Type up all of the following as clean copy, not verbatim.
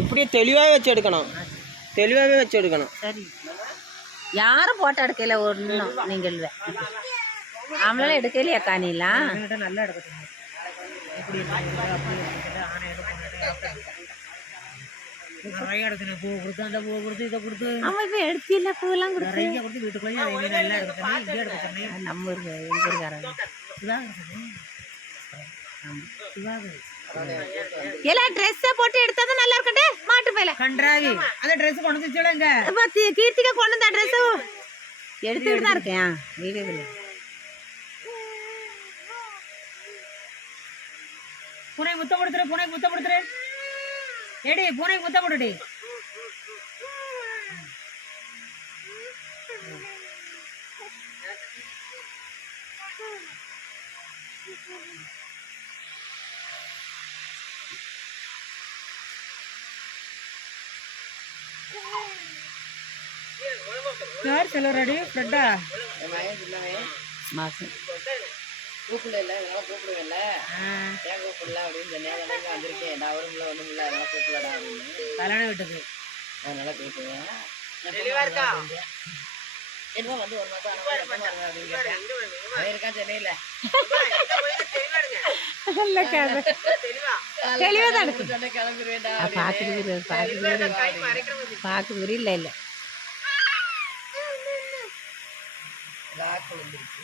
இப்படியே தெளிவாகவே வச்சு எடுக்கணும், தெளிவாகவே வச்சு எடுக்கணும். சரி, யாரும் போட்டோ எடுக்கல ஒன்றும் நீங்கள் அவங்களாம் எடுக்கலையா காணிலாம் நல்லா எடுக்கணும். எப்படி நிறைய எடுக்கணும். பூ கொடுத்து அந்த பூ கொடுத்து இதை கொடுத்து அவன் இப்போ எடுத்தில்ல பூவெல்லாம் கொடுத்து நிறைய கொடுத்து வீட்டுக்குள்ளேயே அதே மாதிரி நல்லா எடுக்கணும். இங்கே எடுக்கணும். நம்ம ஊருக்கு எங்கள் ஊருக்காரங்க எல்லாம் ட்ரெஸ்ஸை போட்டு எடுத்தா நல்லா இருக்கட்டே மாட்டு போயில கன்றாவி அந்த ட்ரெஸ் கொண்டு வந்து சொல்லுங்க. கீர்த்திகா கொண்டு வந்த ட்ரெஸ் எடுத்துக்கிட்டு தான் இருக்கேன் வீடியோவில். பூனை முத்த கொடுத்துரு, பூனைக்கு முத்த கொடுத்துரு. ஏடி பூனைக்கு முத்த கொடுடி. யார் செல்வராடி ஃப்ரெண்டா மாசம் கூப்பிடல இல்லை, இதனால கூப்பிடுவேன்ல, ஏன் கூப்பிடல அப்படின்னு சொன்னேன். அதனால வந்திருக்கேன், நான் வரும்ல ஒன்றும் இல்லை, அதனால கூப்பிடலடா அப்படின்னு கல்யாண வீட்டுக்கு அதனால கூப்பிடுவேன். என்ன வந்து ஒரு மாதம் அப்படின்னு கேட்டேன். அவன் இருக்கான் சென்னையில். சொன்ன கிளம்பிடுவேன்டா பார்க்குது இல்லை இல்லை ராக்கு வந்துருச்சு.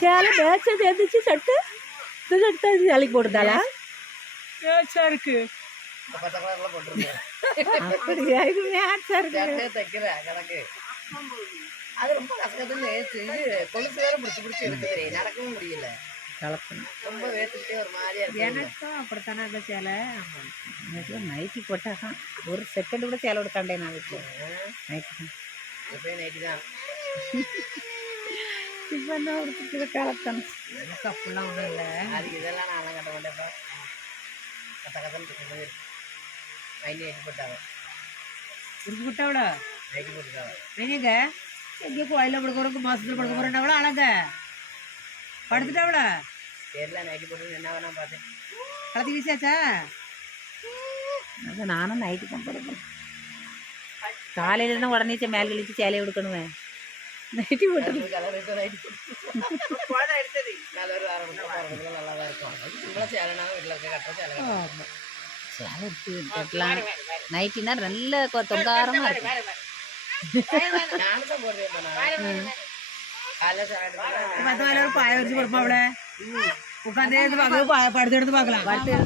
சேலை மேட்சது எந்திரிச்சு சட்டு இது எடுத்து வேலைக்கு போட்டுதாளா மேட்சா இருக்கு. அப்படியா இது மேட்சா இருக்கு தைக்கிறேன் கணக்கு. அது ரொம்ப கஷ்டத்துன்னு இது கொலுசு வேற பிடிச்சி பிடிச்சி எடுத்துக்கிறேன், நடக்கவும் முடியல. ரொம்ப வேத்துக்கிட்டே ஒரு மாதிரியா இருக்கு. எனக்கும் அப்படித்தானே அந்த சேலை. நைட்டி போட்டாதான் ஒரு செகண்ட் கூட சேலை எடுத்தாண்டே நான் வீட்டில். நைட்டி தான் எப்பயும் நைட்டு தான். இப்போ என்ன ஒரு காலத்தானே எனக்கு அப்படிலாம் ஒன்றும் இல்லை. அதுக்கு இதெல்லாம் நான் கட்ட மாட்டேன்ப்பா. கத்த கத்தன்னு போது நைட்டி நைட்டி போட்டாங்க. இருக்கு விட்டாவிட நைட்டி போட்டுட்டாங்க. நீங்க எங்கேயோ கோயிலில் படுக்க போகிறோம், மாசத்துல படுக்க போகிறேன்னாவிட அழக படுத்துட்டாவிட. தெரியல, நைட்டி போட்டு என்ன வேணா பார்த்தேன். கலத்தி வீசியாச்சா? அது நானும் நைட்டு தான் படுக்கணும். காலையிலன்னா உடனே மேலே கழிச்சு சேலையை எடுக்கணுமே. நைட்டி போட்டு கலர் இப்போ நைட்டி போட்டு கலர் ஆரம்பிச்சு நல்லா தான் இருக்கும். இவ்வளோ சேலைனாலும் வீட்டில் இருக்க கட்டுற சேலை சேலை எடுத்து கட்டலாம். நைட்டினா நல்ல தொங்காரமாக இருக்கும். நானும் தான் போடுறேன். காலைல சாப்பிட்டு ஒரு பாய வச்சு கொடுப்பா அவளை உட்காந்து படுத்து எடுத்து பார்க்கலாம்.